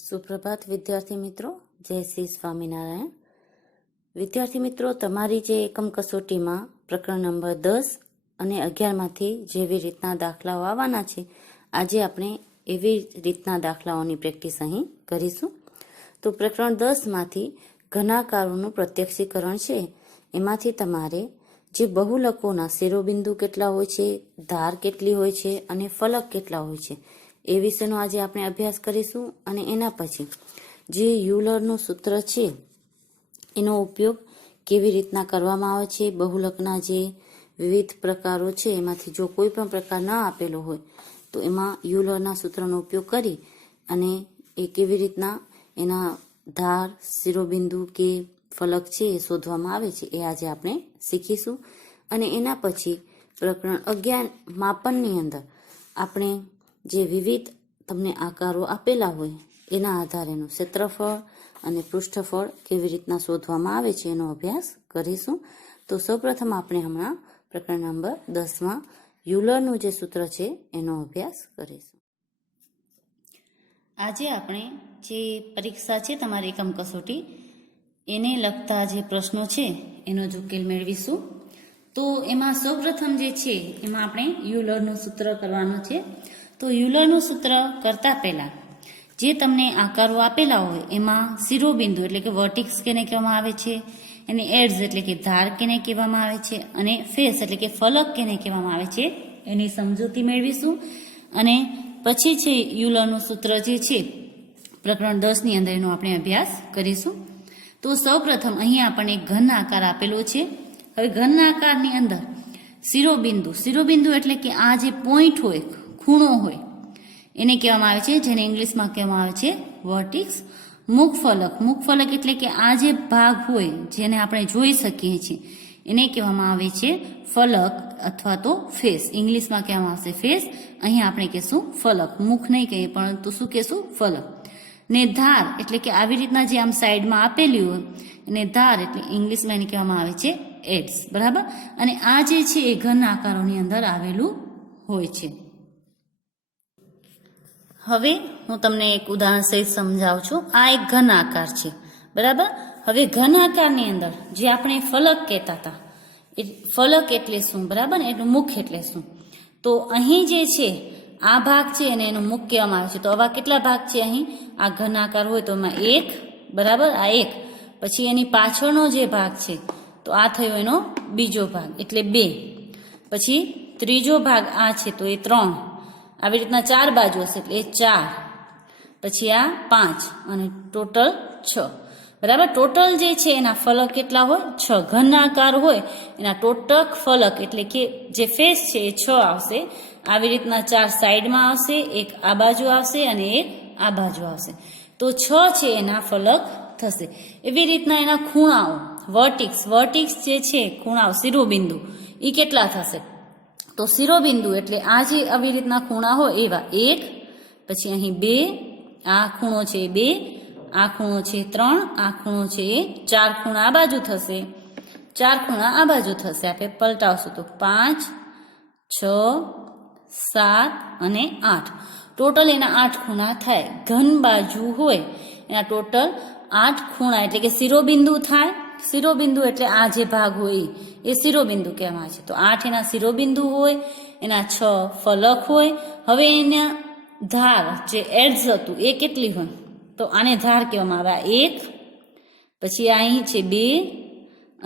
સુપ્રભાત વિદ્યાર્થી મિત્રો, જય શ્રી સ્વામિનારાયણ. વિદ્યાર્થી મિત્રો, તમારી જે એકમ કસોટીમાં પ્રકરણ નંબર 10 અને 11માંથી જેવી રીતના દાખલાઓ આવવાના છે, આજે આપણે એવી રીતના દાખલાઓની પ્રેક્ટિસ અહીં કરીશું. તો પ્રકરણ 10માંથી ઘનાકારોનું પ્રત્યક્ષીકરણ છે, એમાંથી તમારે જે બહુલકોના શિરોબિંદુ કેટલા હોય છે, ધાર કેટલી હોય છે અને ફલક કેટલા હોય છે એ વિશેનો આજે આપણે અભ્યાસ કરીશું. અને એના પછી જે યુલરનું સૂત્ર છે એનો ઉપયોગ કેવી રીતના કરવામાં આવે છે, બહુલકના જે વિવિધ પ્રકારો છે એમાંથી જો કોઈ પણ પ્રકાર ન આપેલો હોય તો એમાં યુલરના સૂત્રનો ઉપયોગ કરી અને એ કેવી રીતના એના ધાર, શિરોબિંદુ કે ફલક છે એ શોધવામાં આવે છે, એ આજે આપણે શીખીશું. અને એના પછી પ્રકરણ 11 માપનની અંદર આપણે જે વિવિધ તમને આકારો આપેલા હોય એના આધારેનું ક્ષેત્રફળ અને પૃષ્ઠફળ કેવી રીતના શોધવામાં આવે છે એનો અભ્યાસ કરીશું. તો સૌપ્રથમ આપણે હમણાં પ્રકરણ નંબર 10માં યુલરનું જે સૂત્ર છે એનો અભ્યાસ કરીશું. આજે આપણે જે પરીક્ષા છે તમારી એકમ કસોટી એને લગતા જે પ્રશ્નો છે એનો જ ઉકેલ મેળવીશું. તો એમાં સૌપ્રથમ જે છે એમાં આપણે યુલરનું સૂત્ર કરવાનું છે. તો યુલરનું સૂત્ર કરતા પહેલા જે તમને આકારો આપેલા હોય એમાં શિરોબિંદુ એટલે કે વર્ટિક્સ કેને કહેવામાં આવે છે, એની એડ્સ એટલે કે ધાર કેને કહેવામાં આવે છે, અને ફેસ એટલે કે ફલક કેને કહેવામાં આવે છે એની સમજૂતી મેળવીશું. અને પછી છે યુલરનું સૂત્ર જે છે પ્રકરણ 10ની અંદર એનો આપણે અભ્યાસ કરીશું. તો સૌપ્રથમ અહીં આપણને ઘન આકાર આપેલો છે. હવે ઘન આકારની અંદર શિરોબિંદુ એટલે કે આ જે પોઈન્ટ હોય, ખૂણો હોય, એને કહેવામાં આવે છે, જેને ઇંગ્લિશમાં કહેવામાં આવે છે વર્ટિક્સ. મુખફલક એટલે કે આ જે ભાગ હોય જેને આપણે જોઈ શકીએ છીએ એને કહેવામાં આવે છે ફલક અથવા તો ફેસ. ઇંગ્લિશમાં કહેવામાં આવશે ફેસ, અહીં આપણે કહેશું ફલક. મુખ નહીં કહીએ પરંતુ શું કહેશું? ફલક. ને ધાર એટલે કે આવી રીતના જે આમ સાઈડમાં આપેલી હોય અને ધાર એટલે ઇંગ્લિશમાં એને કહેવામાં આવે છે એડ્સ. બરાબર. અને આ જે છે એ ઘન આકારોની અંદર આવેલું હોય છે. હવે હું તમને એક ઉદાહરણ સહિત સમજાવું છું. આ એક ઘન આકાર છે. બરાબર. હવે ઘન આકારની અંદર જે આપણે ફલક કહેતા હતા, એ ફલક એટલે શું? બરાબર ને, એનું મુખ એટલે શું? તો અહીં જે છે આ ભાગ છે અને એનું મુખ કહેવામાં આવે છે. તો આવા કેટલા ભાગ છે અહીં? આ ઘન આકાર હોય તો એમાં એક, બરાબર, આ એક. પછી એની પાછળનો જે ભાગ છે તો આ થયો એનો બીજો ભાગ એટલે 2. પછી ત્રીજો ભાગ આ છે તો એ 3. આવી રીતના 4 બાજુ હશે એટલે એ 4. પછી આ 5 અને ટોટલ 6. બરાબર. ટોટલ જે છે એના ફલક કેટલા હોય? 6. ઘન આકાર હોય એના ટોટલ ફલક એટલે કે જે ફેસ છે એ 6 આવશે. આવી રીતના 4 સાઈડમાં આવશે, એક આ બાજુ આવશે અને એક આ બાજુ આવશે. તો 6 છે એના ફલક થશે. એવી રીતના એના ખૂણાઓ વર્ટિક્સ જે છે ખૂણાઓ, શિરોબિંદુ, એ કેટલા થશે? તો શિરોબિંદુ એટલે આ જે આવી રીતના ખૂણા હોય એવા 1, પછી અહીં 2, આ ખૂણો છે 2, આ ખૂણો છે 3, આ ખૂણો છે 4. ખૂણા આ બાજુ થશે, 4 ખૂણા આ બાજુ થશે. આપણે પલટાવશું તો 5, 6, 7 અને 8. ટોટલ એના 8 ખૂણા થાય. ઘન બાજુ હોય એના ટોટલ 8 ખૂણા એટલે કે શિરોબિંદુ થાય. શિરોબિંદુ એટલે આ જે ભાગ હોય એ શિરોબિંદુ કહેવામાં આવે છે. તો 8 એના શિરોબિંદુ હોય, એના 6 ફલક હોય. હવે એના ધાર જે એડ્સ હતું એ કેટલી હોય? તો આને ધાર કહેવામાં આવે. 1, પછી અહીં છે 2,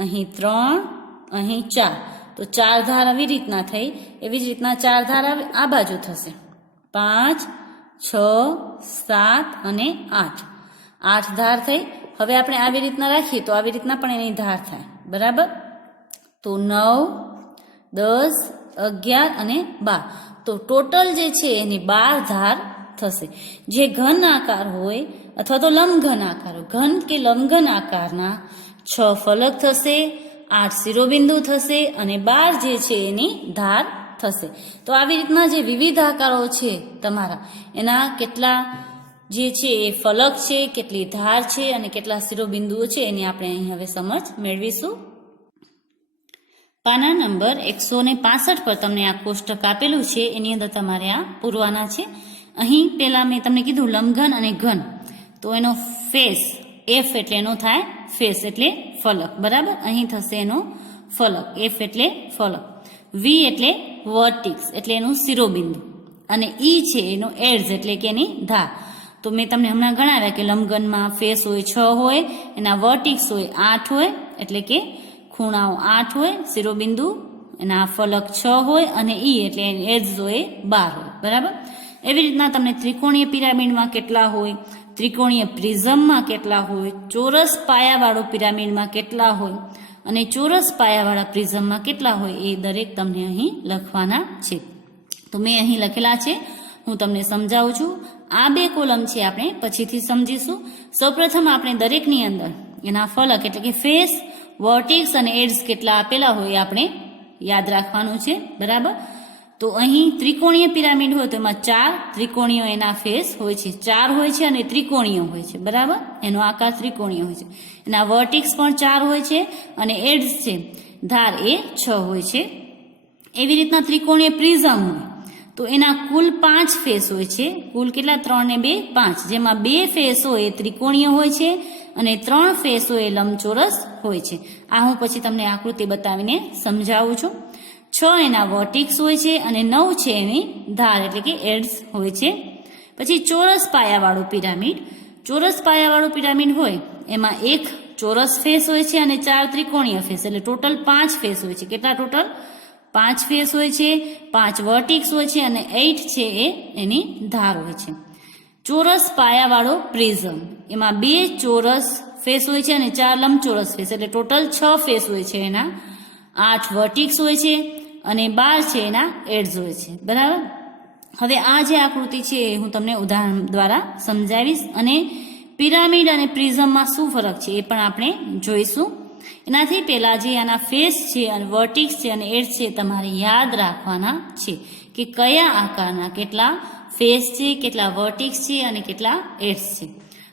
અહીં 3, અહીં 4. તો 4 ધાર આવી રીતના થઈ. એવી જ રીતના 4 ધાર આ બાજુ થશે. 5, 6, 7 અને 8. 8 ધાર થઈ. હવે આપણે આવી રીતના રાખીએ તો આવી રીતના પણ એની ધાર થાય. બરાબર. તો 9, 10, 11 અને 12. તો ટોટલ જે છે એની 12 ધાર થશે. જે ઘન આકાર હોય અથવા તો લંબઘન આકાર હોય, ઘન કે લંબઘન આકારના 6 ફલક થશે, 8 શિરોબિંદુ થશે અને 12 જે છે એની ધાર થશે. તો આવી રીતના જે વિવિધ આકારો છે તમારા, એના કેટલા જે છે એ ફલક છે, કેટલી ધાર છે અને કેટલા શિરોબિંદુઓ છે એની આપણે અહીં હવે સમજ મેળવીશું. પાના નંબર 165 પર તમને આ કોષ્ટક આપેલું છે, એની અંદર તમારે આ પૂરવાના છે. અહીં પહેલા મેં તમને કીધું લંબઘન અને ઘન. તો એનો ફેસ એફ એટલે એનો થાય ફેસ એટલે ફલક, બરાબર. અહીં થશે એનો ફલક, એફ એટલે ફલક, વી એટલે વર્ટિક્સ એટલે એનું શિરોબિંદુ, અને ઈ છે એનો એડ્સ એટલે કે એની ધાર. તો મેં તમને હમણાં ગણાવ્યા કે લંબઘનમાં ફેસ હોય 6 હોય, એના વર્ટિક્સ હોય 8 હોય, એટલે કે ખૂણાઓ 8 હોય, શિરોબિંદુ એના ફલક 6 હોય, અને ઈ એટલે એની એડ્સ હોય 12 હોય, બરાબર. એવી રીતના તમને ત્રિકોણીય પિરામિડમાં કેટલા હોય, ત્રિકોણીય પ્રિઝમમાં કેટલા હોય, ચોરસ પાયાવાળો પિરામિડમાં કેટલા હોય, અને ચોરસ પાયાવાળા પ્રિઝમમાં કેટલા હોય, એ દરેક તમને અહીં લખવાના છે. તો મેં અહીં લખેલા છે, હું તમને સમજાવું છું. આ 2 કોલમ છે આપણે પછીથી સમજીશું. સૌપ્રથમ આપણે દરેકની અંદર એના ફલક એટલે કે ફેસ, વર્ટિક્સ અને એડ્સ કેટલા આપેલા હોય એ આપણે યાદ રાખવાનું છે, બરાબર. તો અહીં ત્રિકોણીય પિરામિડ હોય તો એમાં 4 ત્રિકોણીય એના ફેસ હોય છે, 4 હોય છે, અને ત્રિકોણીય હોય છે, બરાબર. એનો આકાર ત્રિકોણીય હોય છે. એના વર્ટિક્સ પણ 4 હોય છે, અને એડ્સ છે ધાર એ 6 હોય છે. એવી રીતના ત્રિકોણીય પ્રિઝમ હોય તો એના કુલ 5 ફેસ હોય છે. કુલ કેટલા? 3 ને 2 5, જેમાં 2 ફેસ હોય એ ત્રિકોણીય હોય છે, અને 3 ફેસ હોય એ લંબચોરસ હોય છે. આ હું પછી તમને આકૃતિ બતાવીને સમજાવું છું. 6 એના વર્ટિક્સ હોય છે, અને 9 છે એની ધાર એટલે કે એડ્સ હોય છે. પછી ચોરસ પાયાવાળું પિરામિડ. ચોરસ પાયાવાળું પિરામિડ હોય એમાં 1 ચોરસ ફેસ હોય છે, અને 4 ત્રિકોણીય ફેસ, એટલે ટોટલ 5 ફેસ હોય છે. કેટલા ટોટલ? 5 ફેસ હોય છે, 5 વર્ટિક્સ હોય છે, અને 8 છે એ એની ધાર હોય છે. ચોરસ પાયાવાળો પ્રિઝમ, એમાં 2 ચોરસ ફેસ હોય છે, અને 4 લંબચોરસ ફેસ, એટલે ટોટલ 6 ફેસ હોય છે એના. 8 વર્ટિક્સ હોય છે, અને 12 છે એના એડ્સ હોય છે, બરાબર. હવે આ જે આકૃતિ છે એ હું તમને ઉદાહરણ દ્વારા સમજાવીશ, અને પિરામિડ અને પ્રિઝમમાં શું ફરક છે એ પણ આપણે જોઈશું. એનાથી પહેલા જે આના ફેસ છે, અને વર્ટિક્સ છે, અને એડ્સ છે, તમારે યાદ રાખવાના છે કે કયા આકારના કેટલા ફેસ છે, કેટલા વર્ટિક્સ છે, અને કેટલા એડ્સ છે.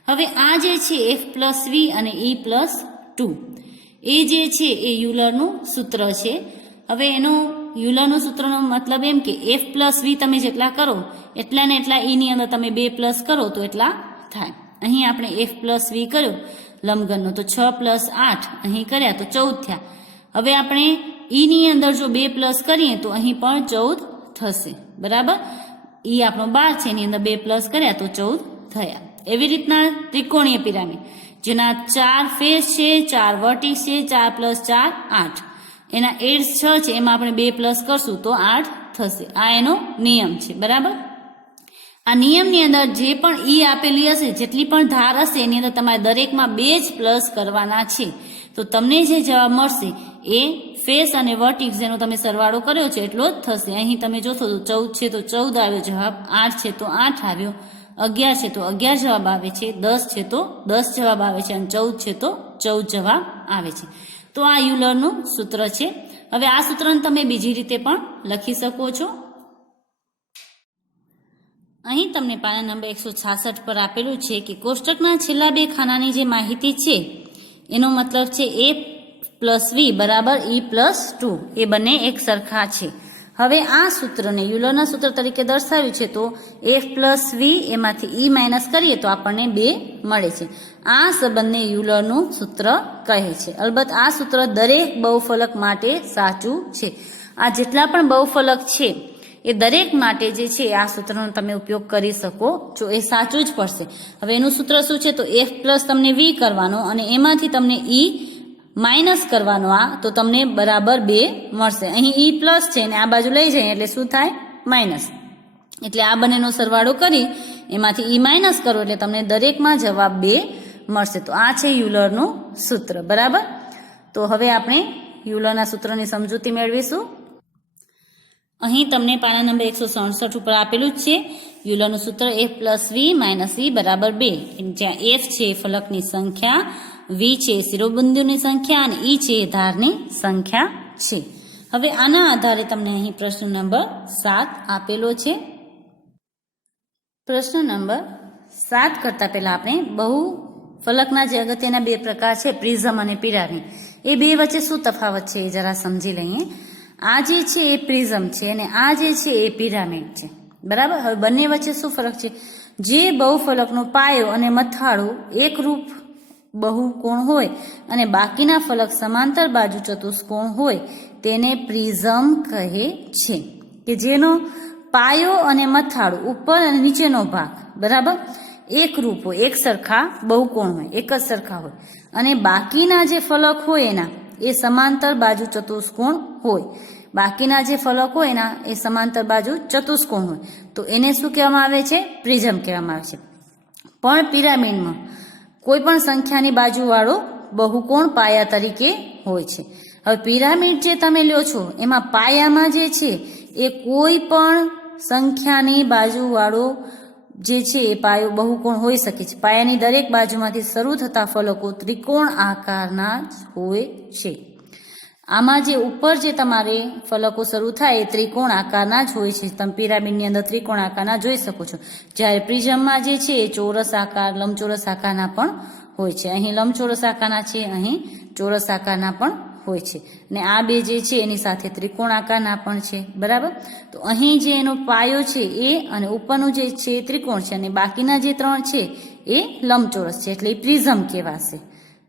હવે આ જે છે F+V અને E+2, એ જે છે એ યુલરનું સૂત્ર છે. હવે એનો યુલરનું સૂત્રનો મતલબ એમ કે F+V તમે જેટલા કરો એટલા ને એટલા E ની અંદર તમે 2 પ્લસ કરો તો એટલા થાય. અહીં આપણે F+V કર્યો લંબઘનનો તો 6 + 8 અહીં કર્યા તો 14 થયા. હવે આપણે E ની અંદર જો 2 પ્લસ કરીએ તો અહીં પણ 14 થશે, બરાબર. E આપણો 12 છે, એની અંદર 2 પ્લસ કર્યા તો 14 થયા. એવી રીતના ત્રિકોણીય પિરામિડ જેના 4 ફેસ છે, 4 વર્ટિક્સ છે, 4 + 4 8, એના એડ્સ 6 છે, એમાં આપણે 2 પ્લસ કરશું તો 8 થશે. આ એનો નિયમ છે, બરાબર. આ નિયમની અંદર જે પણ ઈ આપેલી હશે, જેટલી પણ ધાર હશે, એની અંદર તમારે દરેકમાં 2 જ પ્લસ કરવાના છે. તો તમને જે જવાબ મળશે એ ફેસ અને વર્ટિક્સ જેનો તમે સરવાળો કર્યો છે એટલો જ થશે. અહીં તમે જોશો તો 14 છે તો 14 આવ્યો જવાબ, 8 છે તો 8 આવ્યો, 11 છે તો 11 જવાબ આવે છે, 10 છે તો 10 જવાબ આવે છે, અને 14 છે તો 14 જવાબ આવે છે. તો આ યુલરનું સૂત્ર છે. હવે આ સૂત્રને તમે બીજી રીતે પણ લખી શકો છો. અહીં તમને પાના નંબર 166 પર આપેલું છે કે કોષ્ટકના છેલ્લા 2 ખાનાની જે માહિતી છે એનો મતલબ છે A+V = E+2, એ બંને એક સરખા છે. હવે આ સૂત્રને યુલરના સૂત્ર તરીકે દર્શાવ્યું છે તો F+V એમાંથી E- કરીએ તો આપણને 2 મળે છે. આ સંબંધને યુલરનું સૂત્ર કહે છે. અલબત્ત આ સૂત્ર દરેક બહુફલક માટે સાચું છે. આ જેટલા પણ બહુફલક છે એ દરેક માટે જે છે આ સૂત્રનો તમે ઉપયોગ કરી શકો છો, એ સાચું જ પડશે. હવે એનું સૂત્ર શું છે તો F+ તમને V કરવાનો, અને એમાંથી તમને E- કરવાનો, આ તો તમને બરાબર 2 મળશે. અહીં E+ છે ને આ બાજુ લઈ જઈએ એટલે શું થાય? માઇનસ. એટલે આ બંનેનો સરવાળો કરી એમાંથી E- કરો એટલે તમને દરેકમાં જવાબ 2 મળશે. તો આ છે યુલરનું સૂત્ર, બરાબર. તો હવે આપણે યુલરના સૂત્રની સમજૂતી મેળવીશું. અહીં તમને પાના નંબર 167 ઉપર આપેલું જ છે યુલરનું સૂત્ર F+V - E = 2, જ્યાં F છે ફલકની સંખ્યા, V છે શિરોબિંદુની સંખ્યા, અને E છે ધારની સંખ્યા છે. હવે આના આધારે તમને અહીં પ્રશ્ન નંબર 7 આપેલો છે. પ્રશ્ન નંબર 7 કરતા પહેલા આપણે બહુ ફલકના જે અગત્યના 2 પ્રકાર છે પ્રિઝમ અને પિરામિડ, એ 2 વચ્ચે શું તફાવત છે એ જરા સમજી લઈએ. આ જે છે એ પ્રિઝમ છે, અને આ જે છે એ પિરામિડ છે, બરાબર. હવે બંને વચ્ચે શું ફરક છે જે બહુફલકનો પાયો અને મથાળો એકરૂપ બહુકોણ હોય અને બાકીના ફલક સમાંતર બાજુ ચતુષ્કોણ હોય તેને પ્રિઝમ કહે છે. કે જેનો પાયો અને મથાળો ઉપર અને નીચેનો ભાગ બરાબર એકરૂપ હોય, એક સરખા બહુકોણ હોય, એક જ સરખા હોય અને બાકીના જે ફલક હોય એના એ સમાંતર બાજુ ચતુષ્કોણ હોય. બાકીના જે ફલક હોય એના એ સમાંતર બાજુ ચતુષ્કોણ હોય તો એને શું કહેવામાં આવે છે? પ્રિઝમ કહેવામાં આવે છે. પણ પિરામિડમાં કોઈ પણ સંખ્યાની બાજુવાળો બહુકોણ પાયા તરીકે હોય છે. હવે પિરામિડ જે તમે લ્યો છો એમાં પાયામાં જે છે એ કોઈ પણ સંખ્યાની બાજુવાળો જે છે એ પાયો બહુકોણ હોઈ શકે છે. પાયાની દરેક બાજુમાંથી શરૂ થતા ફલકો ત્રિકોણ આકારના જ હોય છે. આમાં જે ઉપર જે તમારે ફલકો શરૂ થાય એ ત્રિકોણ આકારના જ હોય છે. તમે પિરામિડની અંદર ત્રિકોણ આકારના જોઈ શકો છો. જ્યારે પ્રિઝમમાં જે છે એ ચોરસ આકાર, લંબચોરસ આકારના પણ હોય છે. અહીં લંબચોરસ આકારના છે, અહીં ચોરસ આકારના પણ હોય છે. ને આ બે જે છે એની સાથે ત્રિકોણ આકારના પણ છે. બરાબર. તો અહીં જે એનો પાયો છે એ અને ઉપરનું જે છે એ ત્રિકોણ છે અને બાકીના જે ત્રણ છે એ લંબચોરસ છે એટલે એ પ્રિઝમ કહેવાશે.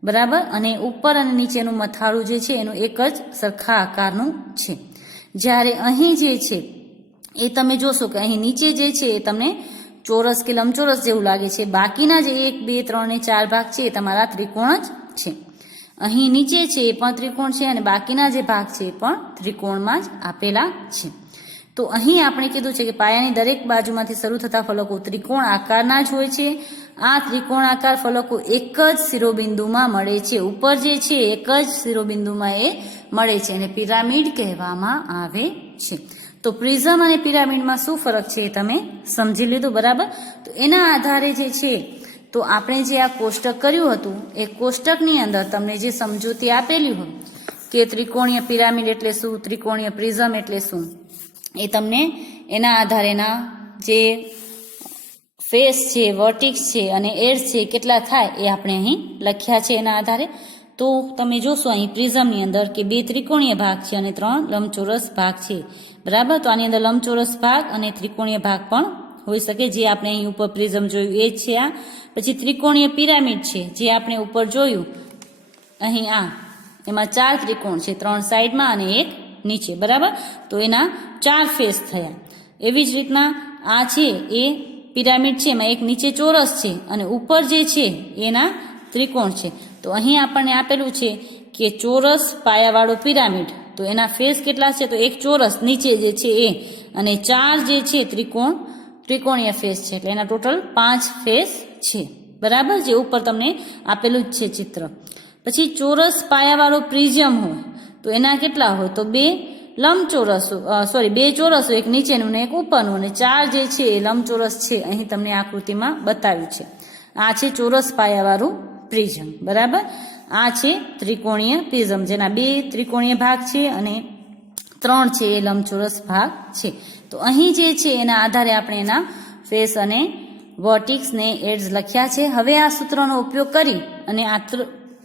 બરાબર. અને ઉપર અને નીચેનું મથાળું જે છે એનું એક જ સરખા આકારનું છે. જ્યારે અહીં જે છે એ તમે જોશો કે અહીં નીચે જે છે એ તમને ચોરસ કે લંબચોરસ જેવું લાગે છે. બાકીના જે 1, 2, 3 ને 4 ભાગ છે એ તમારા ત્રિકોણ જ છે. અહીં નીચે છે એ પણ ત્રિકોણ છે અને બાકીના જે ભાગ છે એ પણ ત્રિકોણમાં જ આપેલા છે. તો અહીં આપણે કીધું છે કે પાયાની દરેક બાજુમાંથી શરૂ થતા ફલકો ત્રિકોણ આકારના જ હોય છે. આ ત્રિકોણાકાર ફલકો એક જ શિરોબિંદુમાં મળે છે. ઉપર જે છે એક જ શિરોબિંદુમાં એ મળે છે અને પિરામિડ કહેવામાં આવે છે. તો પ્રિઝમ અને પિરામિડમાં શું ફરક છે એ તમે સમજી લીધું. બરાબર. તો એના આધારે જે છે તો આપણે જે આ કોષ્ટક કર્યું હતું એ કોષ્ટકની અંદર તમને જે સમજૂતી આપેલી હોય કે ત્રિકોણીય પિરામિડ એટલે શું, ત્રિકોણીય પ્રિઝમ એટલે શું, એ તમને એના આધારેના જે ફેસ છે, વર્ટિક્સ છે અને એડ્સ છે કેટલા થાય એ આપણે અહીં લખ્યા છે એના આધારે. તો તમે જોશો અહીં પ્રિઝમની અંદર કે 2 ત્રિકોણીય ભાગ છે અને 3 લંબચોરસ ભાગ છે. બરાબર. તો આની અંદર લંબચોરસ ભાગ અને ત્રિકોણીય ભાગ પણ હોઈ શકે, જે આપણે અહીં ઉપર પ્રિઝમ જોયું એ જ છે આ. પછી ત્રિકોણીય પિરામિડ છે જે આપણે ઉપર જોયું અહીં આ, એમાં 4 ત્રિકોણ છે, 3 સાઈડમાં અને 1 નીચે. બરાબર. તો એના 4 ફેસ થયા. એવી જ રીતના આ છે એ પિરામિડ છે, એમાં એક નીચે ચોરસ છે અને ઉપર જે છે એના ત્રિકોણ છે. તો અહીં આપણને આપેલું છે કે ચોરસ પાયાવાળો પિરામિડ, તો એના ફેસ કેટલા છે? તો એક ચોરસ નીચે જે છે એ અને 4 જે છે ત્રિકોણીય ફેસ છે એટલે એના ટોટલ 5 ફેસ છે. બરાબર. જે ઉપર તમને આપેલું જ છે ચિત્ર. પછી ચોરસ પાયાવાળો પ્રિઝમ હોય તો એના કેટલા હોય? તો 2 ચોરસ, એક નીચેનું ને એક ઉપરનું અને 4 જે છે એ લંબચોરસ છે. અહીં તમને આકૃતિમાં બતાવ્યું છે. આ છે ચોરસ પાયાવાળું પ્રિઝમ. બરાબર. આ છે ત્રિકોણીય પ્રિઝમ જેના 2 ત્રિકોણીય ભાગ છે અને 3 છે એ લંબચોરસ ભાગ છે. તો અહીં જે છે એના આધારે આપણે એના ફેસ અને વર્ટિક્સ ને એડ્સ લખ્યા છે. હવે આ સૂત્રનો ઉપયોગ કરી અને આ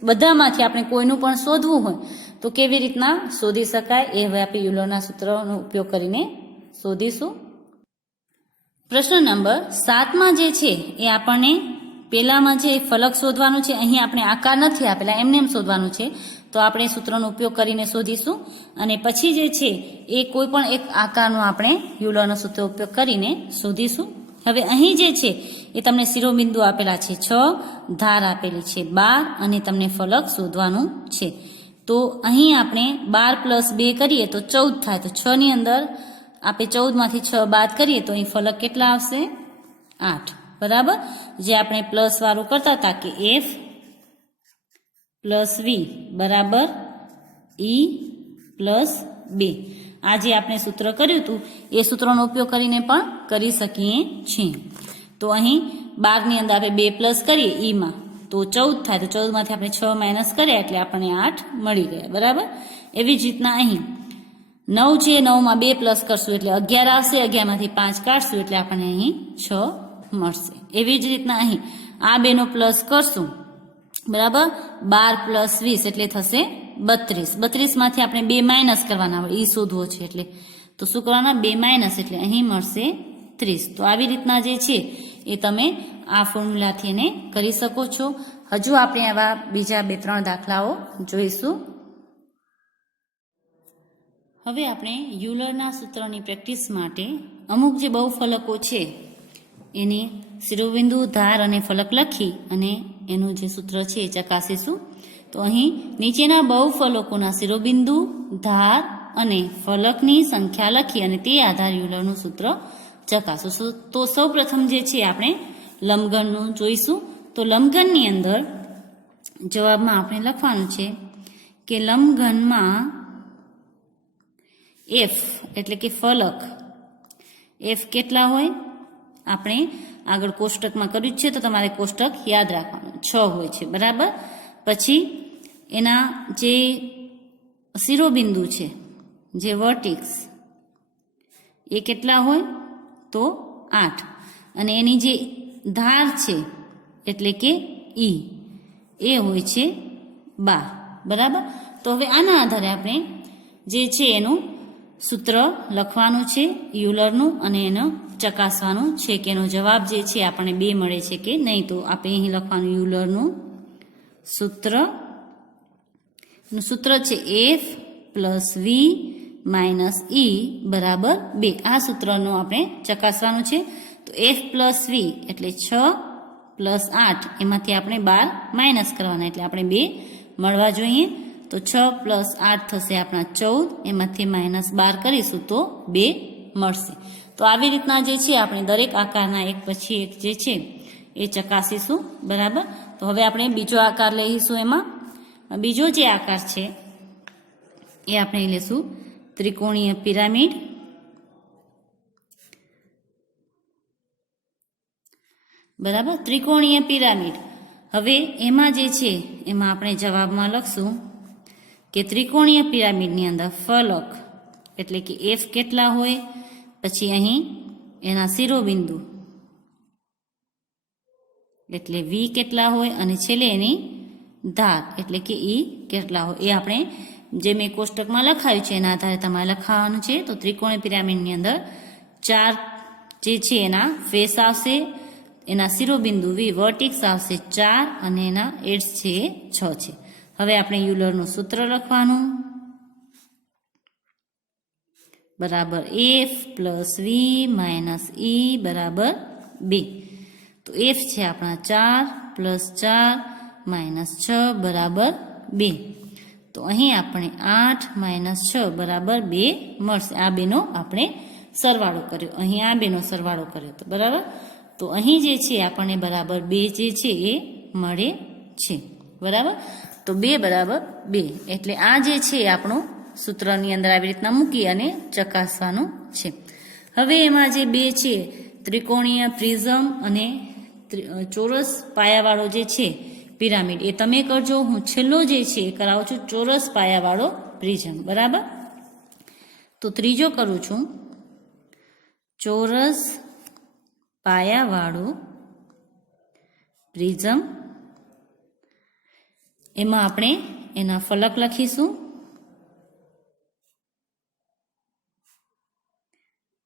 બધામાંથી આપણે કોઈનું પણ શોધવું હોય તો કેવી રીતના શોધી શકાય એ હવે આપણે યુલરના સૂત્રનો ઉપયોગ કરીને શોધીશું. પ્રશ્ન નંબર 7માં જે છે એ આપણને પહેલામાં જે ફલક શોધવાનું છે, અહીં આપણે આકાર નથી આપેલા, એમને એમ શોધવાનું છે. તો આપણે સૂત્રનો ઉપયોગ કરીને શોધીશું અને પછી જે છે એ કોઈ પણ એક આકારનો આપણે યુલરનો સૂત્ર ઉપયોગ કરીને શોધીશું. હવે અહીં જે છે એ તમને શિરોબિંદુ આપેલા છે 6, ધાર આપેલી છે 12 અને તમને ફલક શોધવાનું છે. તો અહીં આપણે 12 + 2 કરીએ તો 14 થાય. તો 6 ની અંદર આપણે 14માંથી 6 બાદ કરીએ તો અહીં ફલક કેટલા આવશે? 8. બરાબર. જે આપણે પ્લસ વાળું કરતા હતા કે F + V બરાબર E + 2. આ જે આપણે સૂત્ર કર્યું હતું એ સૂત્રનો ઉપયોગ કરીને પણ કરી શકીએ છીએ. તો અહીં 12 ની અંદર આપણે 2 પ્લસ કરીએ ઈમાં તો 14 થાય. તો 14માંથી આપણે 6 માઇનસ કર્યા એટલે આપણને 8 મળી ગયા. બરાબર. એવી જ રીતના અહીં 9 છે, 9માં 2 પ્લસ કરશું એટલે 11 આવશે, 11માંથી 5 કાઢશું એટલે આપણને અહીં 6 મળશે. એવી જ રીતના અહીં આ બેનો પ્લસ કરશું. બરાબર. 12 + 20 એટલે થશે 32. 32માંથી આપણે 2 માઇનસ કરવાના હોય, એ શોધવો છે એટલે તો શું કરવાના? 2 માઇનસ એટલે અહીં મળશે 30. તો આવી રીતના જે છે એ તમે આ ફોર્મ્યુલાથી એને કરી શકો છો. હજુ આપણે આવા બીજા 2-3 દાખલાઓ જોઈશું. હવે આપણે યુલરના સૂત્રની પ્રેક્ટિસ માટે અમુક જે બહુફલકો છે એની શિરોબિંદુ, ધાર અને ફલક લખી અને એનું જે સૂત્ર છે એ ચકાસીશું. તો અહીં નીચેના બહુફલકોના શિરોબિંદુ, ધાર અને ફલકની સંખ્યા લખી અને તે આધારે યુલરનું સૂત્ર ચકાસીશું. તો સૌ પ્રથમ જે છે આપણે લંબઘનનું જોઈશું. તો લંબઘનની અંદર જવાબમાં આપણે લખવાનું છે કે લંબઘનમાં એફ એટલે કે ફલક એફ કેટલા હોય, આપણે આગળ કોષ્ટકમાં કર્યું છે તો તમારે કોષ્ટક યાદ રાખવાનું, 6 હોય છે, બરાબર. પછી એના જે શિરોબિંદુ છે, જે વર્ટિક્સ, એ કેટલા હોય તો 8, અને એની જે ધાર છે એટલે કે ઈ એ હોય છે 12, બરાબર. તો હવે આના આધારે આપણે જે છે એનું સૂત્ર લખવાનું છે યુલરનું અને એનો ચકાસવાનું છે કે એનો જવાબ જે છે આપણને 2 મળે છે કે નહીં. તો આપણે અહીં લખવાનું યુલરનું સૂત્ર. એનું સૂત્ર છે F + V - E બરાબર 2. આ સૂત્રનું આપણે ચકાસવાનું છે. તો F + V એટલે 6 + 8, એમાંથી આપણે 12 માઇનસ કરવાના એટલે આપણે 2 મળવા જોઈએ. તો 6 + 8 થશે આપણા 14, એમાંથી -12 કરીશું તો 2 મળશે. તો આવી રીતના જે છે આપણે દરેક આકારના એક પછી એક જે છે એ ચકાસીશું, બરાબર. તો હવે આપણે બીજો આકાર લઈશું. એમાં બીજો જે આકાર છે એ આપણે લઈશું ત્રિકોણીય પિરામિડ. બરાબર, ત્રિકોણીય પિરામિડ. હવે એમાં જે છે એમાં આપણે જવાબમાં લખશું કે ત્રિકોણીય પિરામિડની અંદર ફલક એટલે કે એફ કેટલા હોય, પછી અહીં એના શિરોબિંદુ એટલે વી કેટલા હોય, અને છેલ્લે એની ધાર એટલે કે ઈ કેટલા હોય. એ આપણે જે મેં કોષ્ટકમાં લખાયું છે એના આધારે તમારે લખાવાનું છે. તો ત્રિકોણીય પિરામિડની અંદર 4 જે છે એના ફેસ આવશે, એના શિરોબિંદુ વી વર્ટિક્સ આવશે 4, અને એના એડ્સ છે એ 6 છે. હવે આપણે યુલરનું સૂત્ર લખવાનું, બરાબર F + V - E બરાબર 2. તો F છે આપણા 4 + 4 - 6 બરાબર 2. તો અહીં આપણે 8 - 6 બરાબર 2 મળશે. આ બેનો આપણે સરવાળો કર્યો, અહીં આ બેનો સરવાળો કર્યો તો બરાબર. તો અહીં જે છે આપણને બરાબર 2 જે છે એ મળે છે, બરાબર. તો 2 બરાબર 2 એટલે આ જે છે આપણું સૂત્રની અંદર આવી રીતના મૂકી અને ચકાસવાનું છે. હવે એમાં જે 2 છે ત્રિકોણીય પ્રિઝમ અને ચોરસ પાયાવાળો જે છે પિરામિડ એ તમે કરજો. હું છેલ્લો જે છે એ કરાવું છું ચોરસ પાયાવાળો પ્રિઝમ, બરાબર. તો ત્રીજો કરું છું ચોરસ પાયાવાળો પ્રિઝમ. એમાં આપણે એના ફલક લખીશું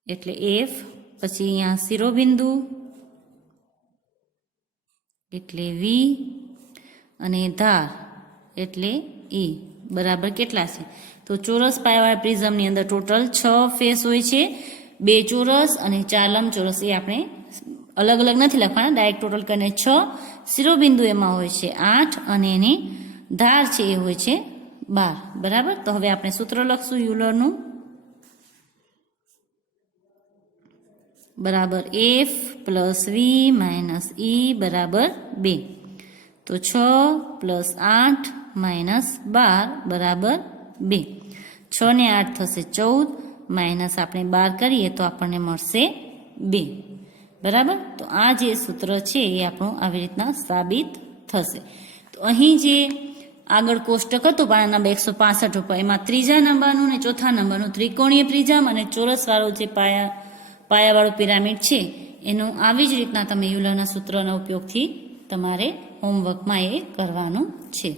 એટલે F, પછી અહીંયા શિરોબિંદુ એટલે V, અને ધાર એટલે E બરાબર કેટલા છે. તો ચોરસ પાયાવાળા પ્રિઝમની અંદર ટોટલ 6 ફેસ હોય છે, 2 ચોરસ અને 4 લંબચોરસ. એ આપણે અલગ અલગ નથી લખવાના, ડાયરેક્ટ ટોટલ કરીને 6. શિરોબિંદુ એમાં હોય છે 8, અને એની ધાર છે એ હોય છે 12, બરાબર. તો હવે આપણે સૂત્ર લખશું યુલરનું, બરાબર F + V - E બરાબર 2. તો 6 + 8 - 12 બરાબર 2. 6 ને 8 થશે 14, માઇનસ આપણે 12 કરીએ તો આપણને મળશે 2, બરાબર. તો આ જે સૂત્ર છે એ આપણું આવી રીતના સાબિત થશે. તો અહીં જે આગળ કોષ્ટક હતું પાના નંબર 165 ઉપર, એમાં ત્રીજા નંબરનું ને ચોથા નંબરનું ત્રિકોણીય પ્રિઝમ અને ચોરસવાળો જે પાયાવાળું પિરામિડ છે એનું આવી જ રીતના તમે યુલરના સૂત્રના ઉપયોગથી તમારે હોમવર્કમાં એ કરવાનું છે.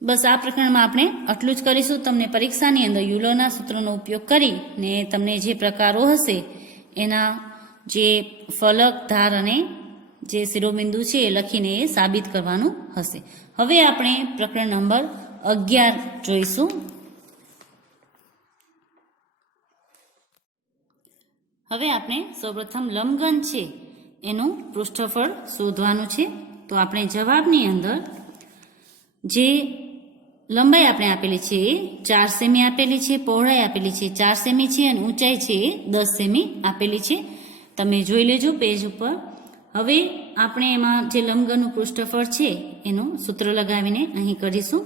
બસ આ પ્રકરણમાં આપણે આટલું જ કરીશું. તમને પરીક્ષાની અંદર યુલરના સૂત્રનો ઉપયોગ કરીને તમને જે પ્રકારો હશે એના જે ફલક, ધાર અને જે શિરોબિંદુ છે એ લખીને એ સાબિત કરવાનું હશે. હવે આપણે પ્રકરણ નંબર 11 જોઈશું. હવે આપણે સૌપ્રથમ લંબઘન છે એનું પૃષ્ઠફળ શોધવાનું છે. તો આપણે જવાબની અંદર જે લંબાઈ આપણે આપેલી છે એ 4 સેમી આપેલી છે, પહોળાઈ આપેલી છે 4 સેમી છે અને ઊંચાઈ છે એ 10 સેમી આપેલી છે. તમે જોઈ લેજો પેજ ઉપર. હવે આપણે એમાં જે લંબઘનનું પૃષ્ઠફળ છે એનું સૂત્ર લગાવીને અહીં કરીશું.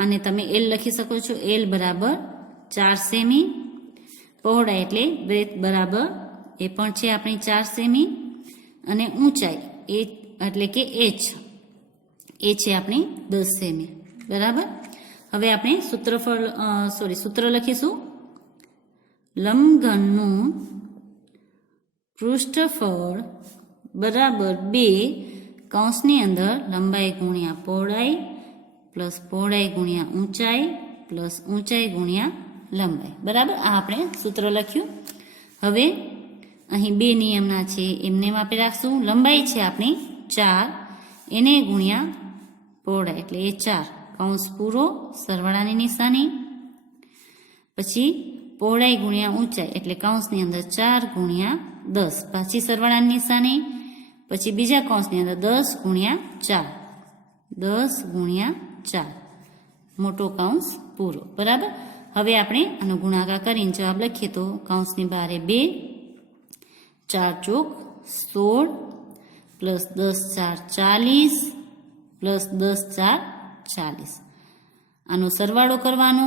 અને તમે એલ લખી શકો છો. એલ બરાબર 4 સેમી, પહોળાઈ એટલે બ્રેથ બરાબર એ પણ છે આપણી 4 સેમી, અને ઊંચાઈ એ એટલે કે એચ એ છે આપણી 10 સેમી. બરાબર. હવે આપણે સૂત્ર લખીશું. લંબઘનનું પૃષ્ઠફળ બરાબર 2 કૌંસની અંદર લંબાઈ ગુણ્યા પહોળાઈ પ્લસ પહોળાઈ ગુણ્યા ઊંચાઈ પ્લસ ઊંચાઈ ગુણ્યા લંબાઈ. બરાબર. આ આપણે સૂત્ર લખ્યું. હવે અહીં 2 નિયમના છે એમને આપી રાખશું. લંબાઈ છે આપણી 4, એને ગુણ્યા પહોળાઈ એટલે એ 4, કૌંસ પૂરો, સરવાળાની નિશાની, પછી પહોળાઈ ગુણ્યા ઊંચાઈ એટલે કૌંસની અંદર 4 ગુણ્યા 10, પાછી સરવાળાની નિશાની, પછી બીજા કૌંસની અંદર 10 ગુણ્યા 4, 10 ગુણ્યા 4, મોટો કૌંસ પૂરો. બરાબર. હવે આપણે આનો ગુણાકાર કરીને જવાબ લખીએ તો કૌંસની બહાર 2, 4 ચોક 16 પ્લસ 10 4 40 પ્લસ 10 4 40. આનો સરવાળો કરવાનો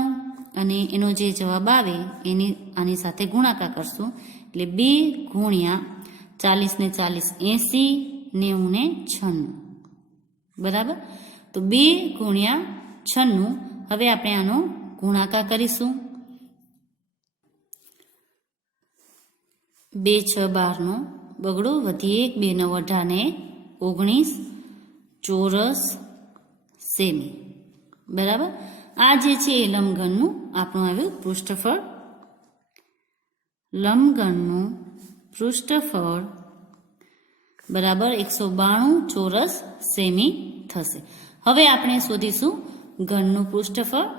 અને એનો જે જવાબ આવે એની આની સાથે ગુણાકાર કરશું એટલે 2 ગુણ્યા 40 ને 40 80, 90 ને 96. બરાબર. તો 2 ગુણ્યા 96. હવે આપણે આનો ગુણાકાર કરીશું. 2 6 12 નો બગડો વધી 1 2 9 18 ને 19 ચોરસ સેમી. બરાબર. આ જે છે એ લંબઘનનું આપણું આવ્યું પૃષ્ઠફળ. લંબઘનનું પૃષ્ઠફળ બરાબર 192 ચોરસ સેમી થશે. હવે આપણે શોધીશું ઘનનું પૃષ્ઠફળ.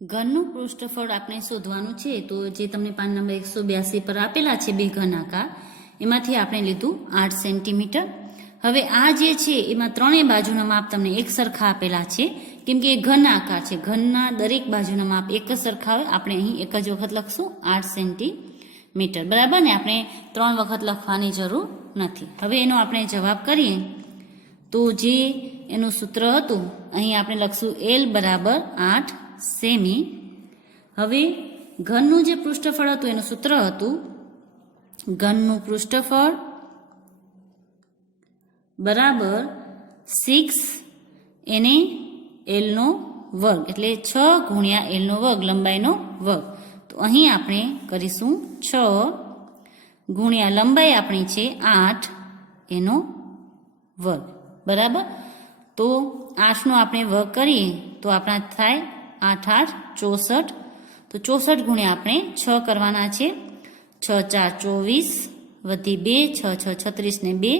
ઘનનું પૃષ્ઠફળ આપણે શોધવાનું છે. તો જે તમને પાન નંબર 182 પર આપેલા છે 2 ઘનાકાર, એમાંથી આપણે લીધું 8 સેન્ટીમીટર. હવે આ જે છે એમાં ત્રણેય બાજુના માપ તમને એક સરખા આપેલા છે, કેમ કે એ ઘન આકાર છે. ઘનના દરેક બાજુના માપ એક જ સરખા હોય. આપણે અહીં એક જ વખત લખશું 8 સેન્ટીમીટર. બરાબર ને. આપણે 3 વખત લખવાની જરૂર નથી. હવે એનો આપણે જવાબ કરીએ તો જે એનું સૂત્ર હતું અહીં આપણે લખશું એલ બરાબર 8 સેમી. હવે ઘનનું જે પૃષ્ઠફળ હતું એનું સૂત્ર હતું ઘનનું પૃષ્ઠફળ બરાબર 6 એને એલનો વર્ગ એટલે 6 ગુણ્યા એલનો વર્ગ, લંબાઈનો વર્ગ. તો અહીં આપણે કરીશું 6 ગુણ્યા લંબાઈ આપણી છે 8 એનો વર્ગ. બરાબર. તો 8નો આપણે વર્ગ કરીએ તો આપણા થાય 8 8 64. તો 64 ગુણ્યા આપણે 6 કરવાના છે. 6 4 24 વધી 2 6 6 36 ને 2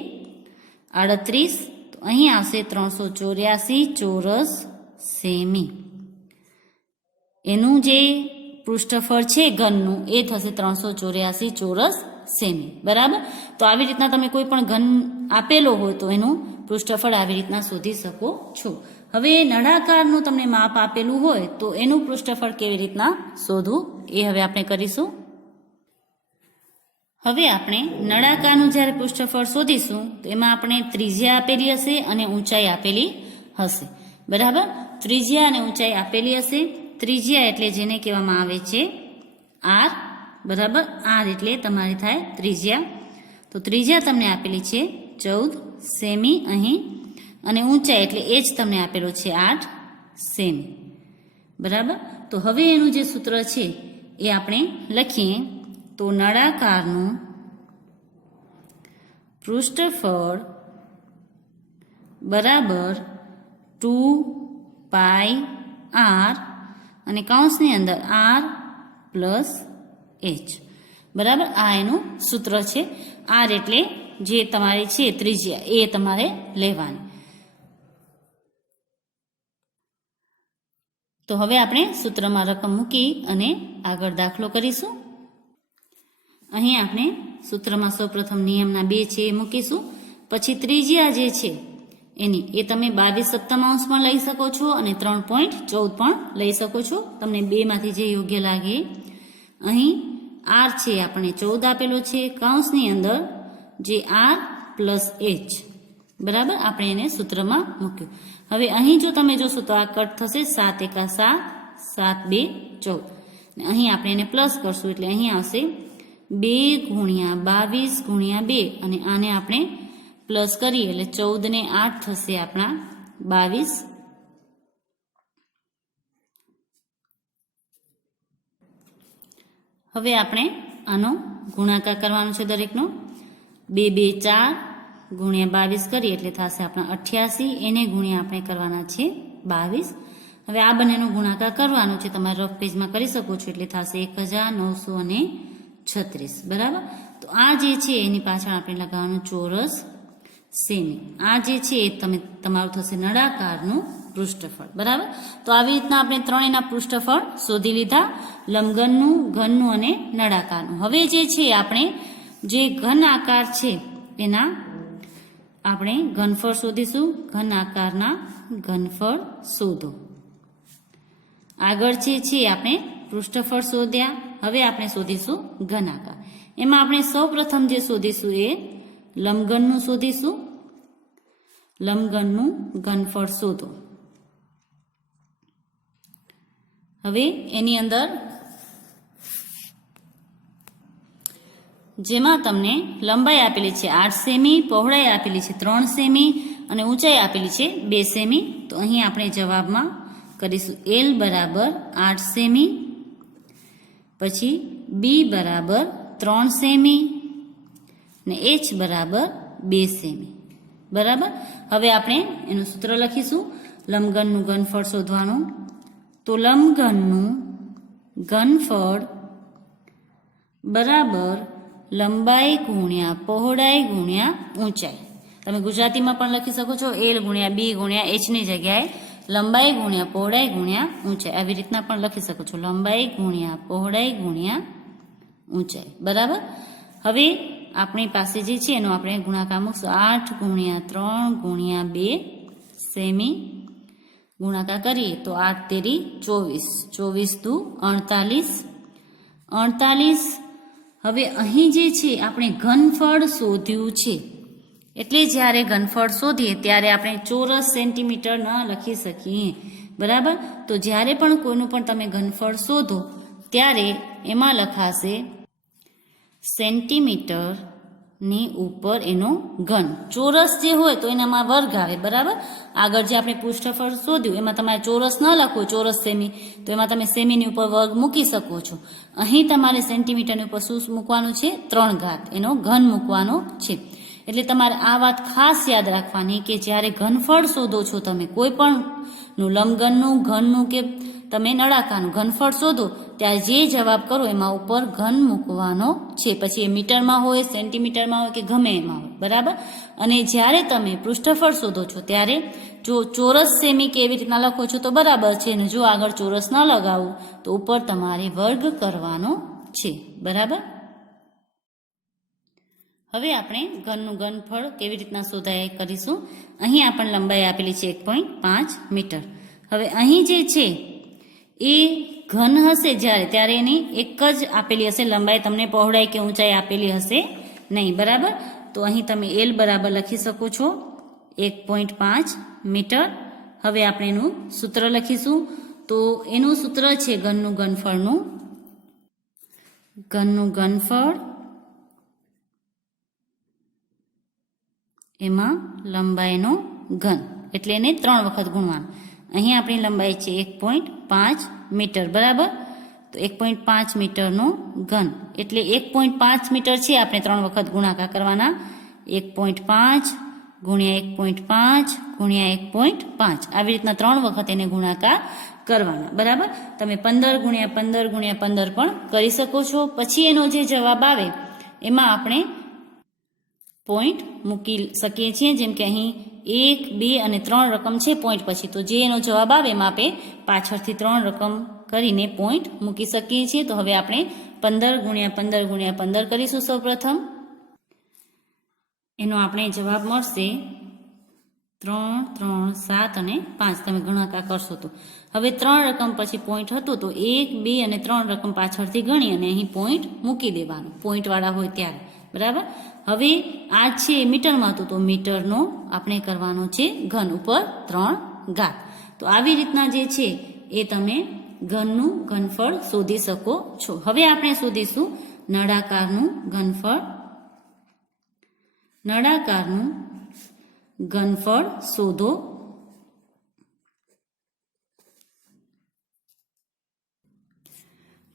38. તો અહીં આવશે 384 ચોરસ સેમી. એનું જે પૃષ્ઠફળ છે ઘનનું એ થશે 384 ચોરસ સેમી. બરાબર. તો આવી રીતના તમે કોઈ પણ ઘન આપેલો હોય તો એનું પૃષ્ઠફળ આવી રીતના શોધી શકો છો. હવે નળાકારનું તમને માપ આપેલું હોય તો એનું પૃષ્ઠફળ કેવી રીતના શોધવું એ હવે આપણે કરીશું. હવે આપણે નળાકારનું જ્યારે પૃષ્ઠફળ શોધીશું તો એમાં આપણે ત્રિજ્યા આપેલી હશે અને ઊંચાઈ આપેલી હશે. બરાબર. ત્રિજ્યા અને ઊંચાઈ આપેલી હશે. ત્રિજ્યા એટલે જેને કહેવામાં આવે છે આર. બરાબર. આર એટલે તમારી થાય ત્રિજ્યા. તો ત્રિજ્યા તમને આપેલી છે 14 સેમી અહીં, અને ઊંચાઈ એટલે એ જ તમને આપેલો છે 8 સેમી. બરાબર. તો હવે એનું જે સૂત્ર છે એ આપણે લખીએ તો નળાકારનું પૃષ્ઠફળ બરાબર 2 પાઈ આર અને કૌંસની અંદર આર પ્લસ એચ. બરાબર, આ એનું સૂત્ર છે. આર એટલે જે તમારી છે ત્રિજ્યા એ તમારે લેવાની. તો હવે આપણે સૂત્રમાં રકમ મૂકી અને આગળ દાખલો કરીશું. અહીં આપણે સૂત્રમાં સૌપ્રથમ નિયમના 2 છે એ મૂકીશું. પછી ત્રિજ્યા જે છે એની એ તમે 22/7 પણ લઈ શકો છો અને 3.14 પણ લઈ શકો છો, તમને 2 માંથી જે યોગ્ય લાગે. અહીં આર છે આપણે 14 આપેલો છે, કૌંસની અંદર જે આર પ્લસ એચ, બરાબર, આપણે એને સૂત્રમાં મૂક્યું. હવે અહીં જો તમે જોશો તો આ કટ થશે, 7 એકા 7, 7 2 14. અહીં આપણે એને પ્લસ કરશું એટલે અહીં આવશે 2 ગુણ્યા 22 ગુણ્યા 2 અને આને આપણે પ્લસ કરીએ એટલે 14 ને 8 થશે આપણા 22. હવે આપણે આનો ગુણાકાર કરવાનો છે દરેકનો. 2 2 4 ગુણ્યા 22 કરીએ એટલે થશે આપણા 88. એને ગુણ્યા આપણે કરવાના છે 22. હવે આ બંનેનો ગુણાકાર કરવાનો છે, તમારે રફ પેજમાં કરી શકો છો, એટલે થશે 1936. બરાબર, તો આ જે છે એની પાછળ આપણે લગાવવાનું ચોરસ સેમી. આ જે છે એ તમારું થશે નળાકારનું પૃષ્ઠફળ. બરાબર, તો આવી રીતના આપણે ત્રણેયના પૃષ્ઠફળ શોધી લીધા, લંબઘનનું, ઘનનું અને નળાકારનું. હવે જે છે આપણે જે ઘન આકાર છે એના આપણે ઘનફળ શોધીશું. ઘન આકારના ઘનફળ શોધો. આગળ જે છે આપણે પૃષ્ઠફળ શોધ્યા, હવે આપણે શોધીશું ઘન આકાર. એમાં આપણે સૌ પ્રથમ જે શોધીશું એ લંબઘનનું શોધીશું. લંબઘનનું ઘનફળ શોધો. હવે એની અંદર જેમાં તમને લંબાઈ આપેલી છે 8 સેમી, પહોળાઈ આપેલી છે 3 સેમી અને ઊંચાઈ આપેલી છે 2 સેમી. તો અહીં આપણે જવાબમાં કરીશું L બરાબર 8 સેમી, પછી B બરાબર 3 સેમી ને H બરાબર 2 સેમી. બરાબર, હવે આપણે એનું સૂત્ર લખીશું લંબઘનનું ઘનફળ શોધવાનું. તો લંબઘનનું ઘનફળ બરાબર લંબાઈ ગુણ્યા પહોળાઈ ગુણ્યા ઊંચાઈ. તમે ગુજરાતીમાં પણ લખી શકો છો L ગુણ્યા B ગુણ્યા H ની જગ્યાએ લંબાઈ ગુણ્યા પહોળાઈ ગુણ્યા ઊંચાઈ, આવી રીતના પણ લખી શકો છો, લંબાઈ ગુણ્યા પહોળાઈ ગુણ્યા ઊંચાઈ. બરાબર, હવે આપણી પાસે જે છે એનો આપણે ગુણાકાર મૂકશું. 8 ગુણ્યા 3 ગુણ્યા 2 સેમી ગુણાકાર કરીએ તો 8 તેરી 24, 24 દુ 48, 48. હવે અહીં જે છે આપણે ઘનફળ શોધ્યું છે, એટલે જ્યારે ઘનફળ શોધીએ ત્યારે આપણે ચોરસ સેન્ટીમીટર ન લખી શકીએ. બરાબર, તો જ્યારે પણ કોઈનું પણ તમે ઘનફળ શોધો ત્યારે એમાં લખાશે સેન્ટીમીટરની ઉપર એનો ઘન. ચોરસ જે હોય તો એનામાં વર્ગ આવે. બરાબર, આગળ જે આપણે પૃષ્ઠફળ શોધ્યું એમાં તમારે ચોરસ ન લખવું, ચોરસ સેમી, તો એમાં તમે સેમીની ઉપર વર્ગ મૂકી શકો છો. અહીં તમારે સેન્ટીમીટરની ઉપર શું મૂકવાનું છે? 3 ઘાત, એનો ઘન મૂકવાનો છે. એટલે તમારે આ વાત ખાસ યાદ રાખવાની કે જ્યારે ઘનફળ શોધો છો તમે કોઈ પણનું, લંબઘનનું, ઘનનું કે તમે નળાકારનું ઘનફળ શોધો ત્યારે જે જવાબ કરો એમાં ઉપર ઘન મૂકવાનો છે. પછી એ મીટરમાં હોય, સેન્ટીમીટરમાં હોય કે ગમે એમાં હોય. બરાબર, અને જ્યારે તમે પૃષ્ઠફળ શોધો છો ત્યારે જો ચોરસ સેમી કે એવી રીતના લખો છો તો બરાબર છે, અને જો આગળ ચોરસ ન લગાવું તો ઉપર તમારે વર્ગ કરવાનો છે. બરાબર, હવે આપણે ઘનનું ઘનફળ કેવી રીતના શોધાય કરીશું. અહીં આપણને લંબાઈ આપેલી છે 1.5 મીટર. હવે અહીં જે છે એ ઘન હશે જ્યારે, ત્યારે એની એક જ આપેલી હશે લંબાઈ, તમને પહોળાઈ કે ઊંચાઈ આપેલી હશે નહીં. બરાબર, તો અહીં તમે L બરાબર લખી શકો છો 1.5 મીટર. હવે આપણે એનું સૂત્ર લખીશું. તો એનું સૂત્ર છે ઘનનું ઘનફળનું, ઘનનું ઘનફળ એમાં લંબાઈનો ઘન, એટલે એને 3 વખત ગુણવાનું. અહીં આપણી લંબાઈ છે 1.5 મીટર. બરાબર, તો 1.5 મીટરનો ઘન એટલે 1.5 મીટર છે, આપણે 3 વખત ગુણાકાર કરવાના. 1.5 ગુણ્યા 1.5 ગુણ્યા 1.5 આવી રીતના 3 વખત એને ગુણાકાર કરવાના. બરાબર, તમે 15 ગુણ્યા 15 ગુણ્યા 15 પણ કરી શકો છો. પછી એનો જે જવાબ આવે એમાં આપણે પોઈન્ટ મૂકી શકીએ છીએ. જેમ કે અહીં 1, 2 અને 3 રકમ છે પોઈન્ટ પછી, તો જે એનો જવાબ આવે એમાં આપણે પાછળથી 3 રકમ કરીને પોઈન્ટ મૂકી શકીએ છીએ. તો હવે આપણે 15 ગુણ્યા 15 ગુણ્યા 15 કરીશું. સૌપ્રથમ એનો આપણે જવાબ મળશે 3, 3, 7 અને 5. તમે ગુણાકાર કરશો તો હવે 3 રકમ પછી પોઈન્ટ હતું તો 1, 2 અને 3 રકમ પાછળથી ગણી અને અહીં પોઈન્ટ મૂકી દેવાનું, પોઈન્ટ વાળા હોય ત્યારે. બરાબર, હવે આ છે મીટરમાં હતું તો મીટરનો આપણે કરવાનો છે ઘન ઉપર 3 ઘાત. તો આવી રીતના જે છે એ તમે ઘનનું ઘનફળ શોધી શકો છો. હવે આપણે શોધીશું નળાકારનું ઘનફળ. નળાકારનું ઘનફળ શોધો.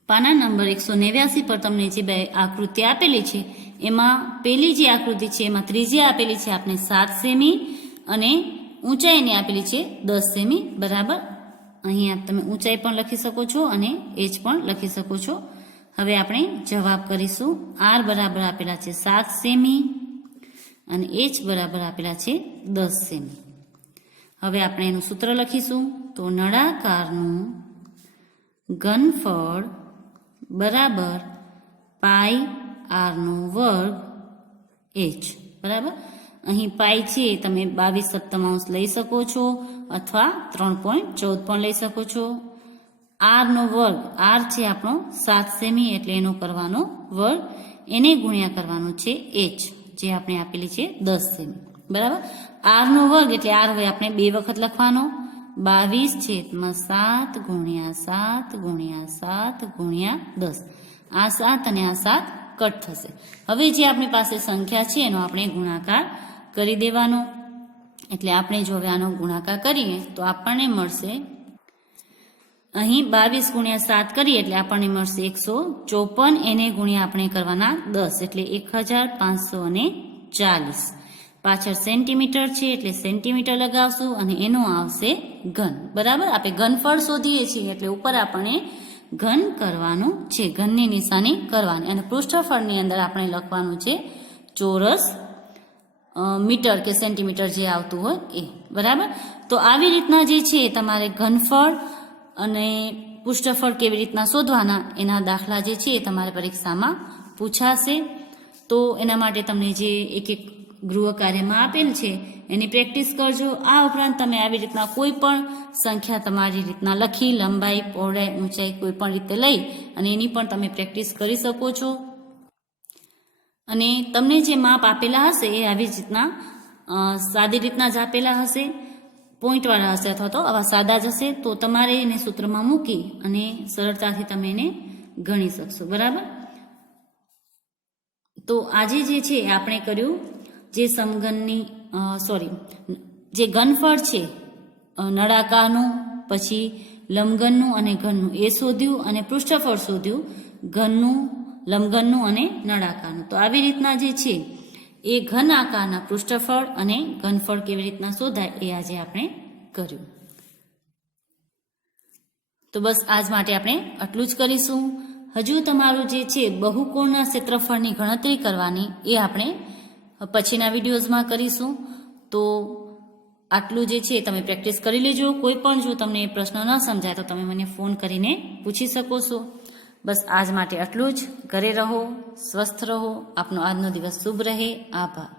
પાના નંબર 189 પર તમને જે બે આકૃતિ આપેલી છે એમાં પહેલી જે આકૃતિ છે એમાં ત્રિજ્યા આપેલી છે આપણે 7 સેમી અને ઊંચાઈને આપેલી છે 10 સેમી. બરાબર, અહીંયા તમે ઊંચાઈ પણ લખી શકો છો અને એચ પણ લખી શકો છો. હવે આપણે જવાબ કરીશું. આર બરાબર આપેલા છે 7 સેમી અને એચ બરાબર આપેલા છે 10 સેમી. હવે આપણે એનું સૂત્ર લખીશું. તો નળાકારનું ઘનફળ બરાબર પાઈ આરનો વર્ગ એચ. બરાબર, અહીં પાઈ છે તમે 22/7 લઈ શકો છો અથવા 3.14 પણ લઈ શકો છો. આરનો વર્ગ, આર છે આપણો 7 સેમી એટલે એનો કરવાનો વર્ગ, એને ગુણ્યા કરવાનો છે એચ જે આપણે આપેલી છે 10 સેમી. બરાબર, આરનો વર્ગ એટલે આર હોય આપણે 2 વખત લખવાનો. 22/7 ગુણ્યા 7 ગુણ્યા 7 ગુણ્યા 10. આ 7 અને આ 7 કટ થશે. હવે જે આપણી પાસે સંખ્યા છે એનો આપણે ગુણાકાર કરી દેવાનો. એટલે આપણે જો હવે આનો ગુણાકાર કરીએ તો આપણને મળશે અહીં 22 ગુણ્યા 7 કરીએ એટલે આપણને મળશે 154. એને ગુણ્યા આપણે કરવાના 10 એટલે 1540. પાછળ સેન્ટીમીટર છે એટલે સેન્ટીમીટર લગાવશું અને એનો આવશે ઘન. બરાબર, આપણે ઘનફળ શોધીએ છીએ એટલે ઉપર આપણે ઘન કરવાનું છે, ઘનની નિશાની કરવાની. અને પૃષ્ઠફળની અંદર આપણે લખવાનું છે ચોરસ મીટર કે સેન્ટીમીટર જે આવતું હોય એ. બરાબર, તો આવી રીતના જે છે તમારે ઘનફળ અને પૃષ્ઠફળ કેવી રીતના શોધવાના એના દાખલા જે છે એ તમારે પરીક્ષામાં પૂછાશે. તો એના માટે તમને જે એક ગૃહ કાર્યમાં આપેલ છે એની પ્રેક્ટિસ કરજો. આ ઉપરાંત તમે આવી રીતના કોઈ પણ સંખ્યા તમારી રીતના લખી લંબાઈ, પહોળાઈ, ઊંચાઈ કોઈ પણ રીતે લઈ અને એની પણ તમે પ્રેક્ટિસ કરી શકો છો. અને તમને જે માપ આપેલા હશે એ આવી જ રીતના સાદી રીતના જ આપેલા હશે, પોઈન્ટવાળા હશે અથવા તો આવા સાદા જ હશે. તો તમારે એને સૂત્રમાં મૂકી અને સરળતાથી તમે એને ગણી શકશો. બરાબર, તો આજે જે છે આપણે કર્યું જે સમઘનની જે ઘનફળ છે નળાકારનું, પછી લંબઘનનું અને ઘનનું એ શોધ્યું અને પૃષ્ઠફળ શોધ્યું ઘનનું, લંબઘનનું અને નળાકારનું. તો આવી રીતના જે છે એ ઘન આકારના પૃષ્ઠફળ અને ઘનફળ કેવી રીતના શોધાય એ આજે આપણે કર્યું. તો બસ આજ માટે આપણે આટલું જ કરીશું. હજુ તમારું જે છે બહુકોણના ક્ષેત્રફળની ગણતરી કરવાની એ આપણે પછીના વિડીયોઝમાં કરીશું. તો આટલું જે છે તમે પ્રેક્ટિસ કરી લેજો. કોઈ પણ જો તમને પ્રશ્ન ન સમજાય તો તમે મને ફોન કરીને પૂછી શકો છો. બસ આજ માટે આટલું જ. ઘરે રહો, સ્વસ્થ રહો. આપનો આજનો દિવસ શુભ રહે. આભાર.